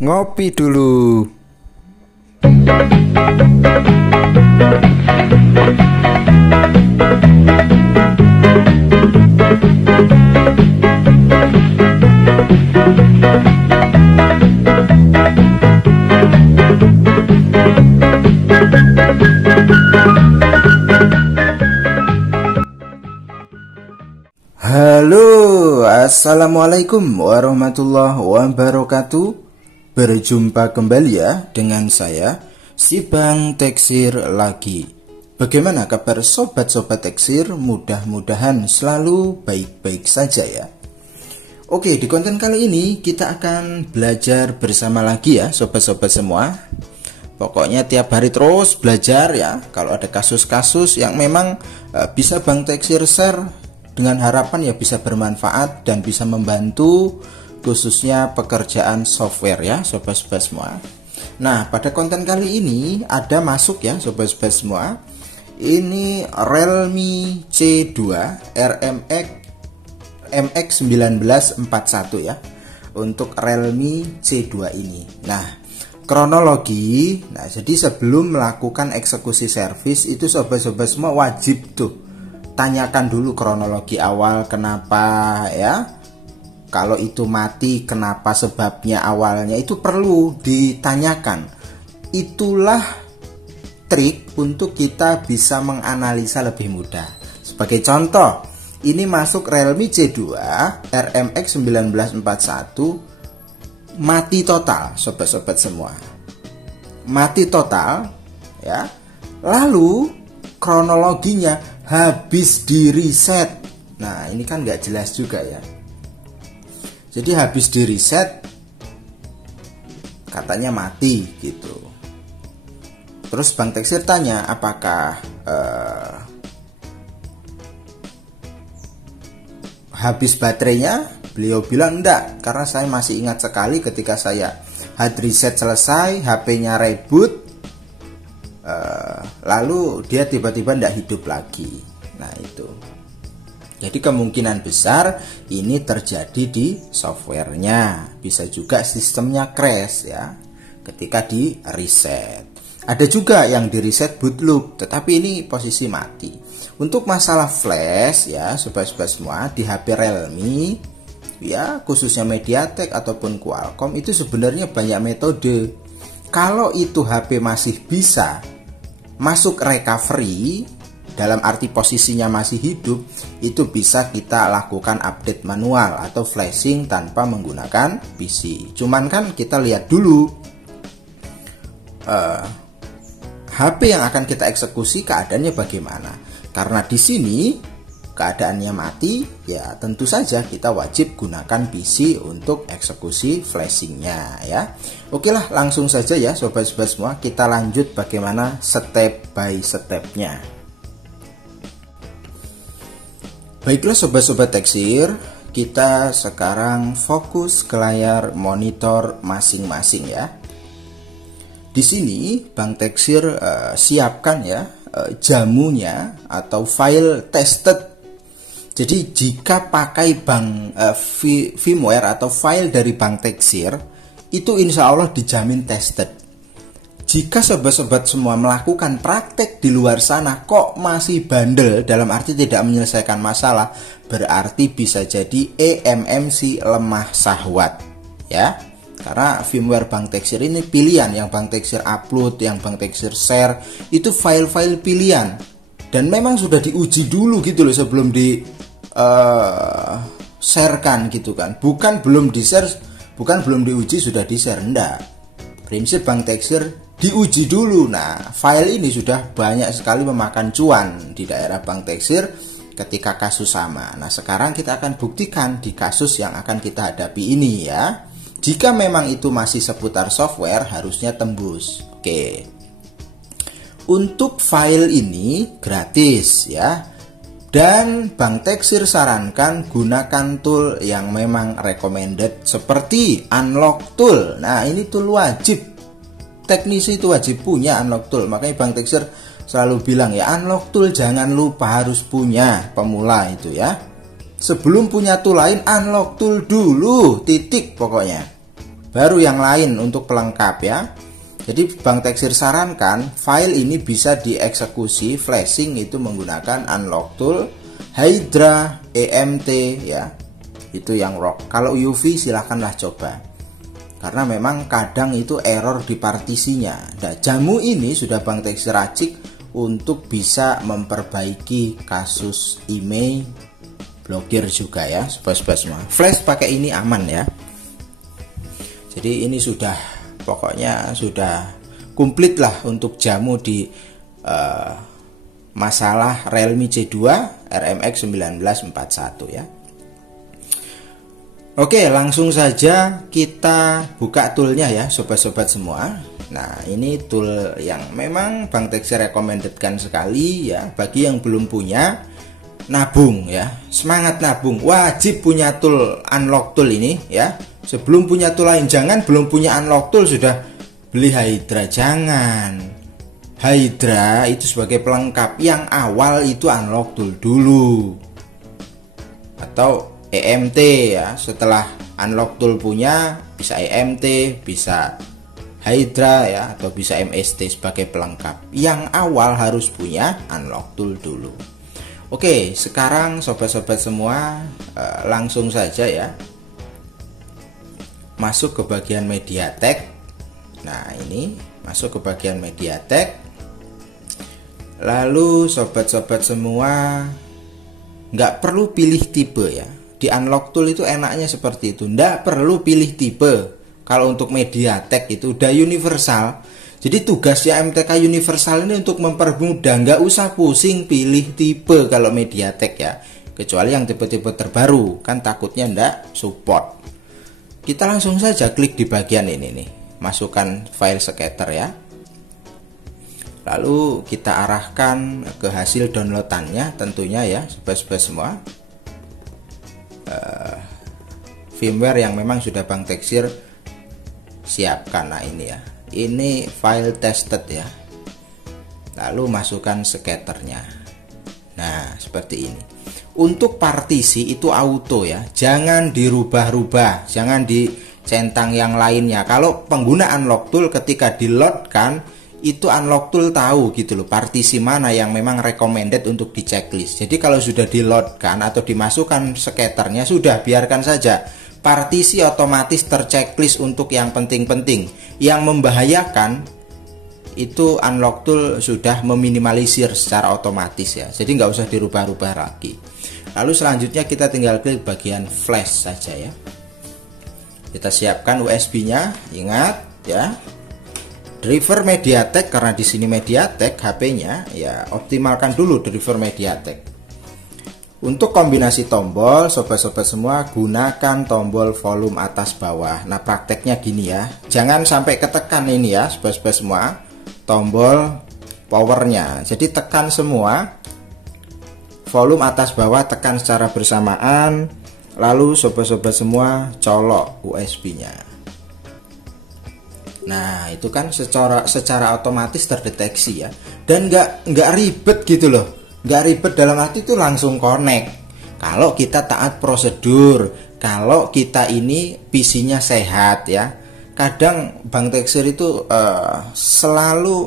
Ngopi dulu. Halo, assalamualaikum warahmatullahi wabarakatuh. Berjumpa kembali ya dengan saya, si Bang Teksir lagi. Bagaimana kabar sobat-sobat Teksir? Mudah-mudahan selalu baik-baik saja ya. Oke, di konten kali ini kita akan belajar bersama lagi ya sobat-sobat semua. Pokoknya tiap hari terus belajar ya. Kalau ada kasus-kasus yang memang bisa Bang Teksir share, dengan harapan ya bisa bermanfaat dan bisa membantu khususnya pekerjaan software ya sobat-sobat semua. Nah, pada konten kali ini ada masuk ya sobat-sobat semua. Ini Realme C2 RMX MX1941 ya. Untuk Realme C2 ini. Nah, kronologi. Nah, jadi sebelum melakukan eksekusi servis itu sobat-sobat semua wajib tuh tanyakan dulu kronologi awal kenapa ya. Kalau itu mati, kenapa sebabnya awalnya, itu perlu ditanyakan. Itulah trik untuk kita bisa menganalisa lebih mudah. Sebagai contoh, ini masuk Realme C2 RMX 1941 mati total, sobat-sobat semua. Mati total ya. Lalu kronologinya habis di reset. Nah, ini kan nggak jelas juga ya. Jadi habis di reset katanya mati gitu. Terus Bang Teksir tanya apakah habis baterainya? Beliau bilang enggak, karena saya masih ingat sekali ketika saya hard reset selesai, HP-nya reboot, lalu dia tiba-tiba enggak hidup lagi. Nah itu. Jadi kemungkinan besar ini terjadi di softwarenya. Bisa juga sistemnya crash ya ketika di reset. Ada juga yang di reset boot loop, tetapi ini posisi mati. Untuk masalah flash ya sobat-sobat semua, di HP Realme ya khususnya MediaTek ataupun Qualcomm itu sebenarnya banyak metode. Kalau itu HP masih bisa masuk recovery, dalam arti posisinya masih hidup, itu bisa kita lakukan update manual atau flashing tanpa menggunakan PC. Cuman kan kita lihat dulu HP yang akan kita eksekusi keadaannya bagaimana. Karena di sini keadaannya mati, ya tentu saja kita wajib gunakan PC untuk eksekusi flashingnya ya. Oke lah, langsung saja ya sobat-sobat semua, kita lanjut bagaimana step by stepnya. Baiklah sobat-sobat Teksir, kita sekarang fokus ke layar monitor masing-masing ya. Di sini Bang Teksir siapkan ya jamunya atau file tested. Jadi jika pakai firmware atau file dari Bang Teksir, itu insya Allah dijamin tested. Jika sobat-sobat semua melakukan praktek di luar sana kok masih bandel, dalam arti tidak menyelesaikan masalah, berarti bisa jadi eMMC lemah syahwat ya. Karena firmware Bang Teksir ini pilihan, yang Bang Teksir upload, yang Bang Teksir share, itu file-file pilihan. Dan memang sudah diuji dulu gitu loh sebelum di sharekan gitu kan. Bukan belum di-share, bukan belum diuji sudah di-share, enggak. Prinsip Bang Teksir diuji dulu. Nah, file ini sudah banyak sekali memakan cuan di daerah Bang Teksir ketika kasus sama. Nah, sekarang kita akan buktikan di kasus yang akan kita hadapi ini ya. Jika memang itu masih seputar software, harusnya tembus. Oke. Untuk file ini gratis ya. Dan Bang Teksir sarankan gunakan tool yang memang recommended seperti Unlock Tool. Nah, ini tool wajib. Teknisi itu wajib punya Unlock Tool. Makanya Bang Teksir selalu bilang ya, Unlock Tool jangan lupa harus punya, pemula itu ya. Sebelum punya tool lain, Unlock Tool dulu, titik pokoknya. baru yang lain untuk pelengkap ya. Jadi Bang Teksir sarankan file ini bisa dieksekusi flashing itu menggunakan unlock tool, Hydra, EMT ya. Itu yang rock. Kalau UV silahkanlah coba. Karena memang kadang itu error di partisinya. Nah, jamu ini sudah Bang Teksir racik untuk bisa memperbaiki kasus email blokir juga ya, sobat-sobat semua. Flash pakai ini aman ya. Jadi ini sudah pokoknya sudah komplit lah untuk jamu di masalah Realme C2 RMX 1941 ya. Oke, langsung saja kita buka toolnya ya sobat-sobat semua. Nah, ini tool yang memang Bang Teksir recommendedkan sekali ya bagi yang belum punya. Nabung ya, semangat nabung, wajib punya tool unlock tool ini ya. Sebelum punya tool lain, jangan belum punya unlock tool sudah beli Hydra, jangan. Hydra itu sebagai pelengkap, yang awal itu unlock tool dulu atau EMT ya. Setelah unlock tool punya bisa EMT, bisa Hydra ya, atau bisa MST sebagai pelengkap. Yang awal harus punya unlock tool dulu. Oke, sekarang sobat-sobat semua langsung saja ya masuk ke bagian MediaTek. Nah, ini masuk ke bagian MediaTek. Lalu sobat-sobat semua nggak perlu pilih tipe ya. Di unlock tool itu enaknya seperti itu, nggak perlu pilih tipe. Kalau untuk MediaTek itu udah universal. Jadi tugasnya MTK universal ini untuk mempermudah, nggak usah pusing pilih tipe kalau MediaTek ya. Kecuali yang tipe-tipe terbaru, kan takutnya nggak support. Kita langsung saja klik di bagian ini nih, masukkan file scatter ya. Lalu kita arahkan ke hasil downloadannya tentunya ya, sobat-sobat semua. Firmware yang memang sudah Bang Teksir siapkan. Nah ini ya. Ini file tested ya. Lalu masukkan scatternya. Nah seperti ini. Untuk partisi itu auto ya, jangan dirubah-rubah, jangan dicentang yang lainnya. Kalau pengguna unlock tool ketika di load kan, itu unlock tool tahu gitu loh, partisi mana yang memang recommended untuk di checklist. Jadi kalau sudah di load kan atau dimasukkan scatternya, sudah biarkan saja. Partisi otomatis terchecklist untuk yang penting-penting. Yang membahayakan itu unlock tool sudah meminimalisir secara otomatis ya. Jadi nggak usah dirubah-rubah lagi. Lalu selanjutnya kita tinggal klik bagian flash saja ya. Kita siapkan USB-nya, ingat ya. Driver MediaTek, karena di sini MediaTek HP-nya ya, optimalkan dulu driver MediaTek. Untuk kombinasi tombol, sobat-sobat semua gunakan tombol volume atas bawah. Nah prakteknya gini ya, jangan sampai ketekan ini ya sobat-sobat semua, tombol powernya. Jadi tekan semua, volume atas bawah tekan secara bersamaan. Lalu sobat-sobat semua colok USB-nya. Nah itu kan secara otomatis terdeteksi ya, dan nggak ribet gitu loh. Nggak ribet dalam arti itu langsung connect. Kalau kita taat prosedur, kalau kita ini PC-nya sehat ya. Kadang Bang Teksir itu selalu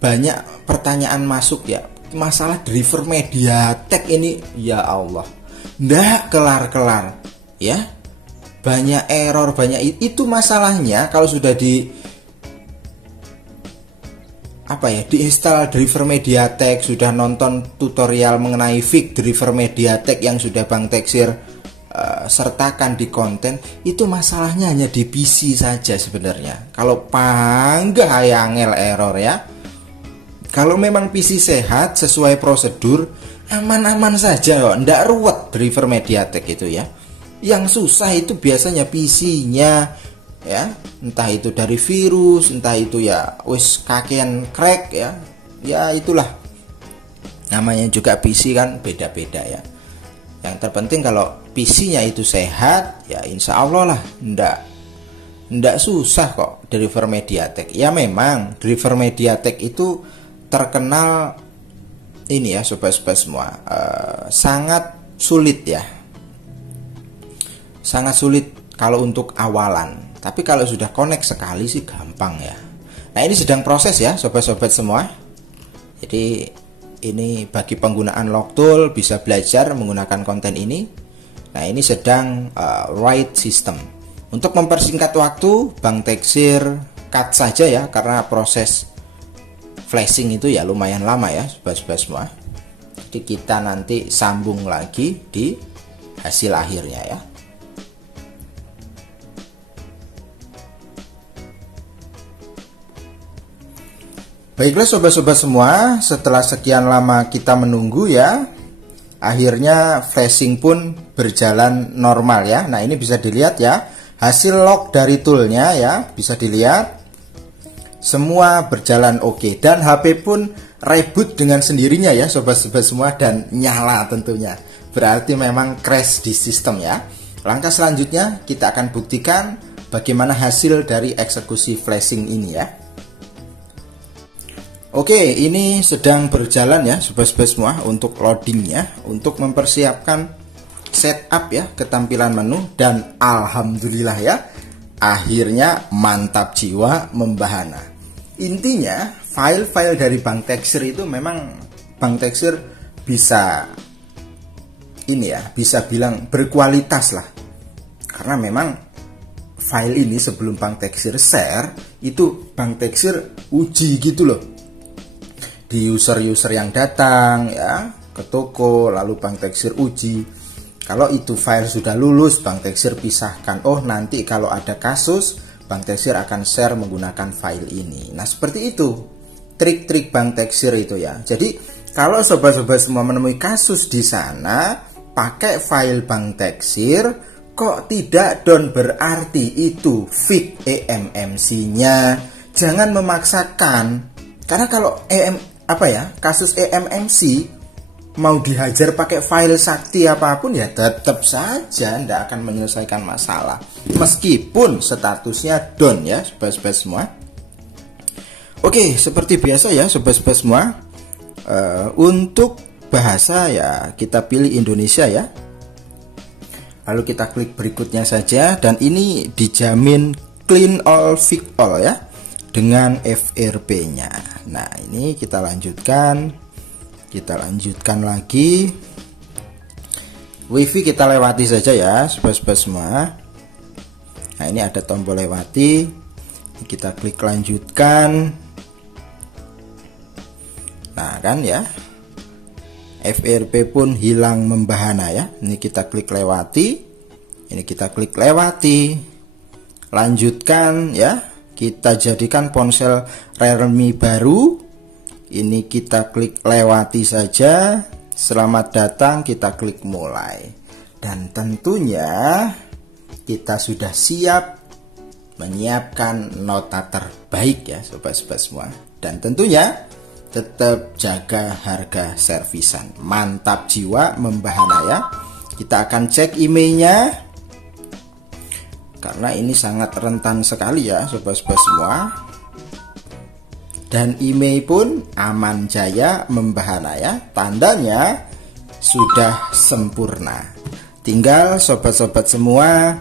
banyak pertanyaan masuk ya. Masalah driver MediaTek ini ya Allah, nggak kelar-kelar ya. Banyak error, banyak itu masalahnya kalau sudah diinstal driver MediaTek, sudah nonton tutorial mengenai fix driver MediaTek yang sudah Bang Teksir sertakan di konten, itu masalahnya hanya di PC saja sebenarnya. Kalau panggah angel error ya. Kalau memang PC sehat sesuai prosedur, aman-aman saja kok, ndak ruwet driver MediaTek itu ya. Yang susah itu biasanya PC-nya ya, entah itu dari virus, entah itu ya wis kakean crack ya. Ya itulah, namanya juga PC kan beda-beda ya. Yang terpenting kalau PC-nya itu sehat ya, insya Allah lah ndak susah kok driver MediaTek. Ya memang driver MediaTek itu terkenal ini ya sobat-sobat semua, sangat sulit ya, sangat sulit kalau untuk awalan. Tapi kalau sudah connect sekali sih gampang ya. Nah, ini sedang proses ya sobat-sobat semua. Jadi ini bagi penggunaan Logtool bisa belajar menggunakan konten ini. Nah, ini sedang write system. Untuk mempersingkat waktu, Bang Teksir cut saja ya, karena proses flashing itu ya lumayan lama ya sobat-sobat semua. Jadi kita nanti sambung lagi di hasil akhirnya ya. Baiklah sobat-sobat semua, setelah sekian lama kita menunggu ya, akhirnya flashing pun berjalan normal ya. Nah, ini bisa dilihat ya, hasil log dari toolnya ya, bisa dilihat semua berjalan oke. Dan HP pun reboot dengan sendirinya ya sobat-sobat semua, dan nyala tentunya. Berarti memang crash di sistem ya. Langkah selanjutnya kita akan buktikan bagaimana hasil dari eksekusi flashing ini ya. Oke, ini sedang berjalan ya sobat-sobat semua untuk loadingnya, untuk mempersiapkan setup ya ketampilan menu. Dan alhamdulillah ya, akhirnya mantap jiwa membahana. Intinya file-file dari Bang Teksir itu memang Bang Teksir bisa ini ya, bisa bilang berkualitas lah. Karena memang file ini sebelum Bang Teksir share itu Bang Teksir uji gitu loh di user-user yang datang ya ke toko, lalu Bang Teksir uji. Kalau itu file sudah lulus, Bang Teksir pisahkan. Oh, nanti kalau ada kasus, Bang Teksir akan share menggunakan file ini. Nah, seperti itu trik-trik Bang Teksir itu ya. Jadi kalau sobat-sobat semua menemui kasus di sana pakai file Bang Teksir, kok tidak down, berarti itu fix eMMC-nya. Jangan memaksakan. Karena kalau kasus eMMC mau dihajar pakai file sakti apapun ya tetap saja tidak akan menyelesaikan masalah. Meskipun statusnya down ya sobat-sobat semua. Oke, seperti biasa ya sobat-sobat semua. Untuk bahasa ya kita pilih Indonesia ya. Lalu kita klik berikutnya saja, dan ini dijamin clean all fix all ya dengan FRP-nya. Nah, ini kita lanjutkan lagi. WiFi kita lewati saja ya sobat-sobat semua. Nah, ini ada tombol lewati, kita klik lanjutkan. Nah kan ya, FRP pun hilang membahana ya. Ini kita klik lewati, ini kita klik lewati, lanjutkan ya. Kita jadikan ponsel Realme baru. Ini kita klik lewati saja. Selamat datang, kita klik mulai. Dan tentunya kita sudah siap menyiapkan nota terbaik ya sobat-sobat semua. Dan tentunya tetap jaga harga servisan. Mantap jiwa membahana ya. Kita akan cek emailnya, karena ini sangat rentan sekali ya sobat-sobat semua. Dan email pun aman jaya membahana ya. Tandanya sudah sempurna. Tinggal sobat-sobat semua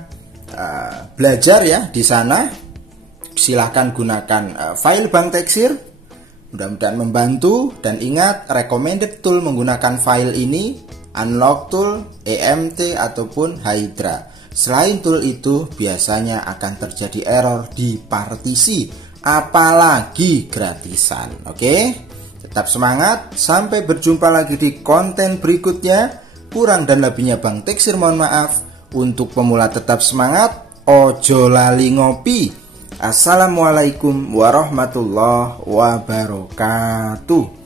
belajar ya di sana. Silahkan gunakan file Bang Teksir. Mudah-mudahan membantu. Dan ingat, recommended tool menggunakan file ini Unlocktool, EMT ataupun Hydra. Selain tool itu biasanya akan terjadi error di partisi, apalagi gratisan. Oke, tetap semangat, sampai berjumpa lagi di konten berikutnya. Kurang dan lebihnya Bang Teksir mohon maaf. Untuk pemula tetap semangat, ojo lali ngopi. Assalamualaikum warahmatullahi wabarakatuh.